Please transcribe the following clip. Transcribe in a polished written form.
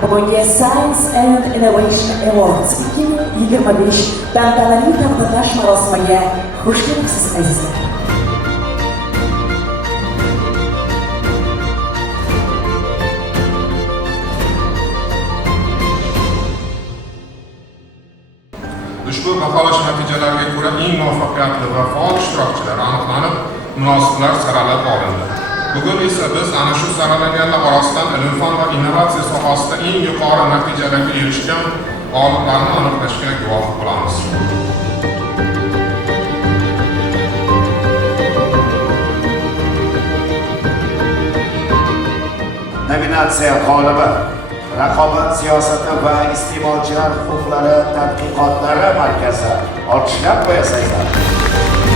bugungi Science and Innovation Awards 2025 tantanali taqdirlash marosimiga xush kelibsiz azizlar. Ushbu baholash natijalariga ko'ra eng muvaffaqiyatli va faol ishtirokchilar aniqlanib, munosiblar saralab olindi. Bugun esa biz ana shu saralanganlar orasidan ilm-fan va innovatsiya sohasida eng yuqori natijalarga erishgan g'oliblarni aniqlashga guvoh bo'lamiz. Nominatsiya g'olibi Raqobat siyosati va iste'molchilar huquqlari tadqiqotlari markazi. Olqishlab qo'yasizlar.